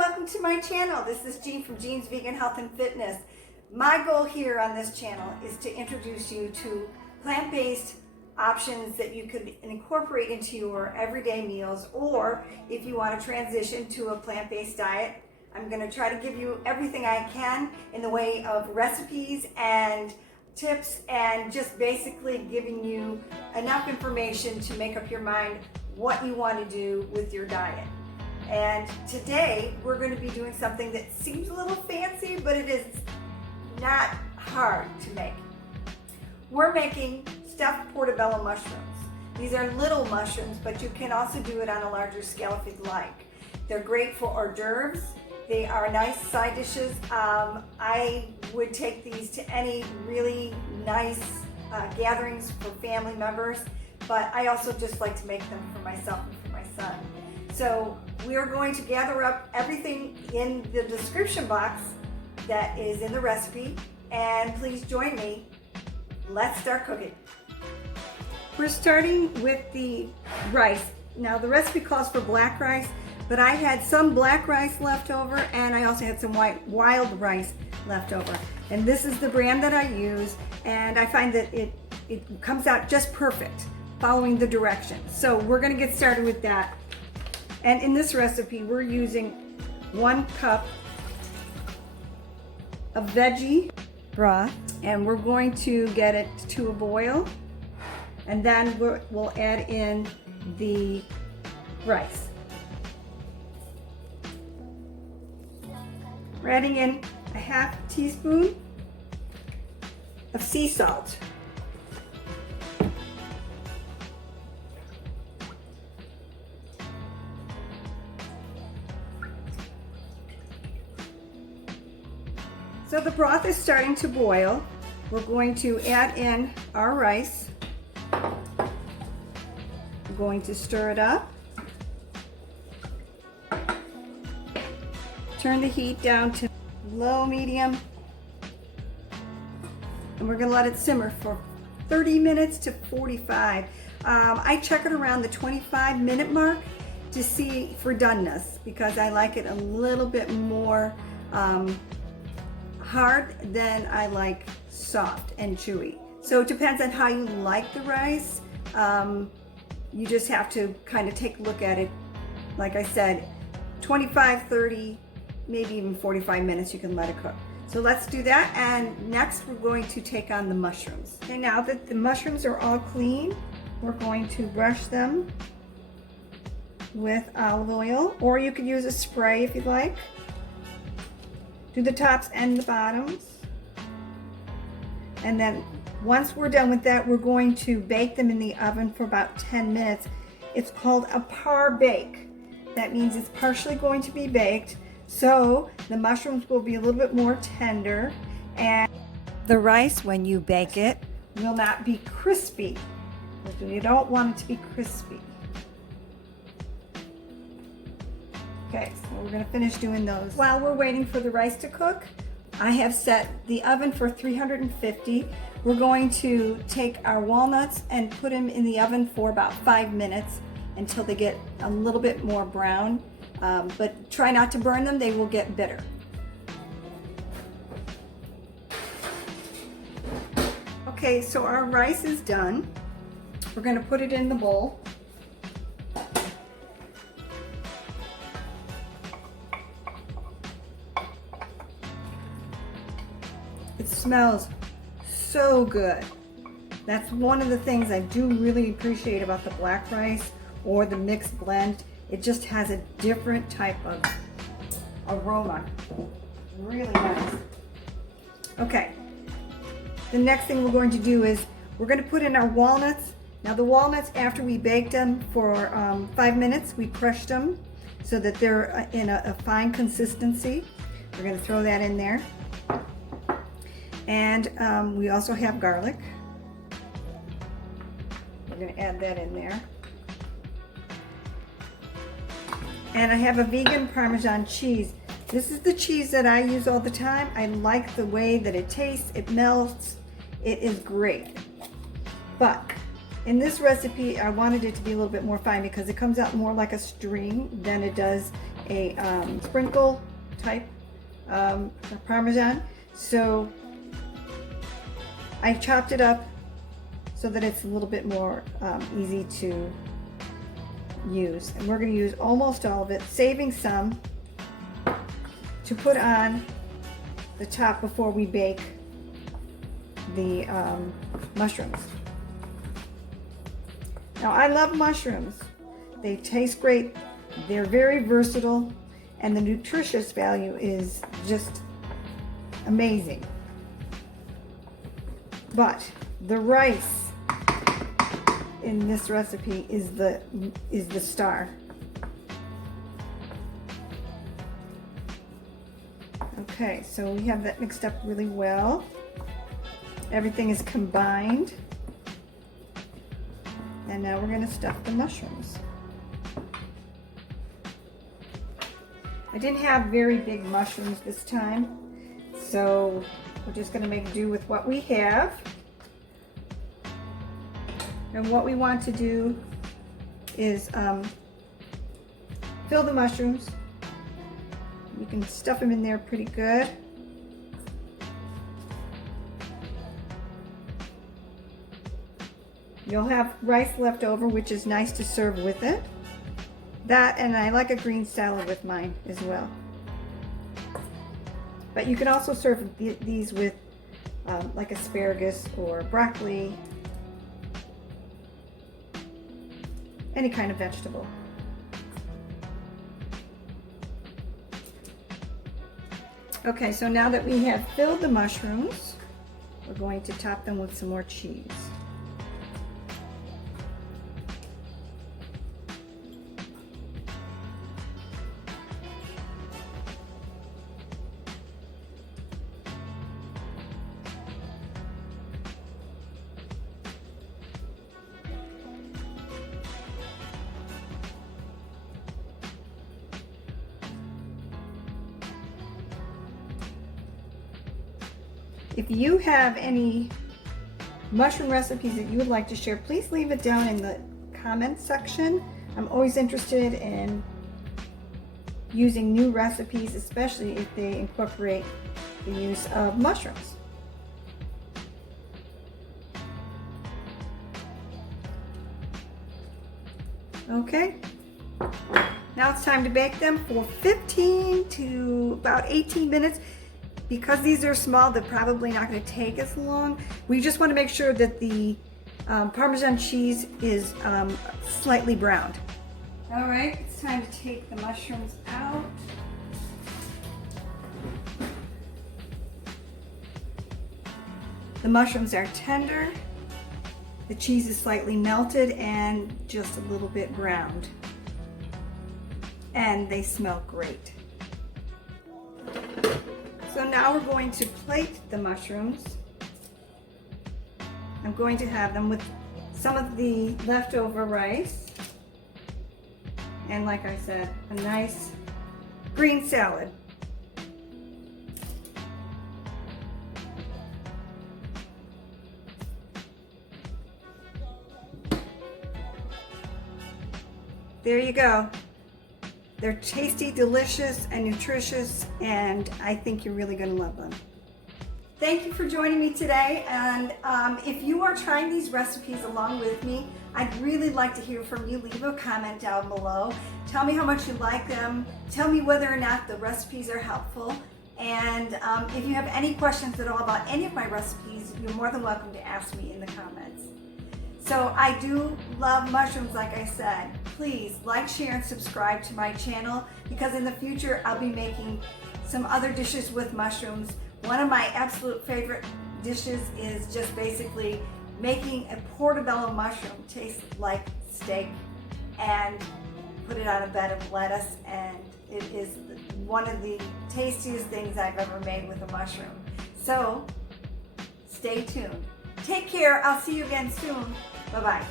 welcome to my channel. This is Jean from Jean's Vegan Health and Fitness. My goal here on this channel is to introduce you to plant-based options that you could incorporate into your everyday meals, or if you want to transition to a plant-based diet. I'm going to try to give you everything I can in the way of recipes and tips, and just basically giving you enough information to make up your mind what you want to do with your diet. And today we're going to be doing something that seems a little fancy, but it is not hard to make. We're making stuffed portobello mushrooms. These are little mushrooms, but you can also do it on a larger scale if you'd like. They're great for hors d'oeuvres. They are nice side dishes. I would take these to any really nice gatherings for family members, but I also just like to make them for myself and for my son. So we are going to gather up everything in the description box that is in the recipe, and please join me. Let's start cooking. We're starting with the rice. Now the recipe calls for black rice, but I had some black rice left over, and I also had some wild rice left over. And this is the brand that I use, and I find that it comes out just perfect following the directions. So we're gonna get started with that. And in this recipe, we're using 1 cup of veggie broth, and we're going to get it to a boil, and then we'll add in the rice. We're adding in a half teaspoon of sea salt. So the broth is starting to boil. We're going to add in our rice. We're going to stir it up. Turn the heat down to low, medium, and we're gonna let it simmer for 30 minutes to 45. I check it around the 25-minute mark to see for doneness, because I like it a little bit more hard than I like soft and chewy. So it depends on how you like the rice. You just have to kind of take a look at it. Like I said, 25, 30, maybe even 45 minutes you can let it cook. So let's do that, and next we're going to take on the mushrooms. Okay, now that the mushrooms are all clean, we're going to brush them with olive oil, or you could use a spray if you'd like. Do the tops and the bottoms. And then once we're done with that, we're going to bake them in the oven for about 10 minutes. It's called a par bake. That means it's partially going to be baked, so the mushrooms will be a little bit more tender, and the rice, when you bake it, will not be crispy. You don't want it to be crispy. Okay, so we're going to finish doing those. While we're waiting for the rice to cook, I have set the oven for 350. We're going to take our walnuts and put them in the oven for about 5 minutes until they get a little bit more brown. But try not to burn them, they will get bitter. Okay, so our rice is done. We're going to put it in the bowl. It smells so good. That's one of the things I do really appreciate about the black rice or the mixed blend. It just has a different type of aroma. Really nice. Okay, the next thing we're going to do is we're going to put in our walnuts. Now the walnuts, after we baked them for 5 minutes, we crushed them so that they're in a fine consistency. We're going to throw that in there. And we also have garlic. We're going to add that in there. And I have a vegan Parmesan cheese. This is the cheese that I use all the time. I like the way that it tastes. It melts. It is great. But in this recipe, I wanted it to be a little bit more fine because it comes out more like a string than it does a sprinkle type Parmesan. So I chopped it up so that it's a little bit more easy to use. And we're going to use almost all of it, saving some to put on the top before we bake the mushrooms. Now I love mushrooms. They taste great. They're very versatile, and the nutritious value is just amazing. But the rice in this recipe is the star. Okay, so we have that mixed up really well. Everything is combined. And now we're going to stuff the mushrooms. I didn't have very big mushrooms this time, so we're just going to make do with what we have. And what we want to do is fill the mushrooms. You can stuff them in there pretty good. You'll have rice left over, which is nice to serve with it. That, and I like a green salad with mine as well. But you can also serve these with like asparagus or broccoli, any kind of vegetable. Okay, so now that we have filled the mushrooms, we're going to top them with some more cheese. If you have any mushroom recipes that you would like to share, please leave it down in the comments section. I'm always interested in using new recipes, especially if they incorporate the use of mushrooms. Okay, now it's time to bake them for 15 to about 18 minutes. Because these are small, they're probably not going to take as long. We just want to make sure that the Parmesan cheese is slightly browned. All right, it's time to take the mushrooms out. The mushrooms are tender. The cheese is slightly melted and just a little bit browned. And they smell great. So now we're going to plate the mushrooms. I'm going to have them with some of the leftover rice. And like I said, a nice green salad. There you go. They're tasty, delicious, and nutritious, and I think you're really going to love them. Thank you for joining me today, and if you are trying these recipes along with me, I'd really like to hear from you. Leave a comment down below. Tell me how much you like them. Tell me whether or not the recipes are helpful, and if you have any questions at all about any of my recipes, you're more than welcome to ask me in the comments. So I do love mushrooms, like I said. Please like, share, and subscribe to my channel, because in the future I'll be making some other dishes with mushrooms. One of my absolute favorite dishes is just basically making a portobello mushroom taste like steak and put it on a bed of lettuce, and it is one of the tastiest things I've ever made with a mushroom. So stay tuned. Take care. I'll see you again soon. Bye-bye.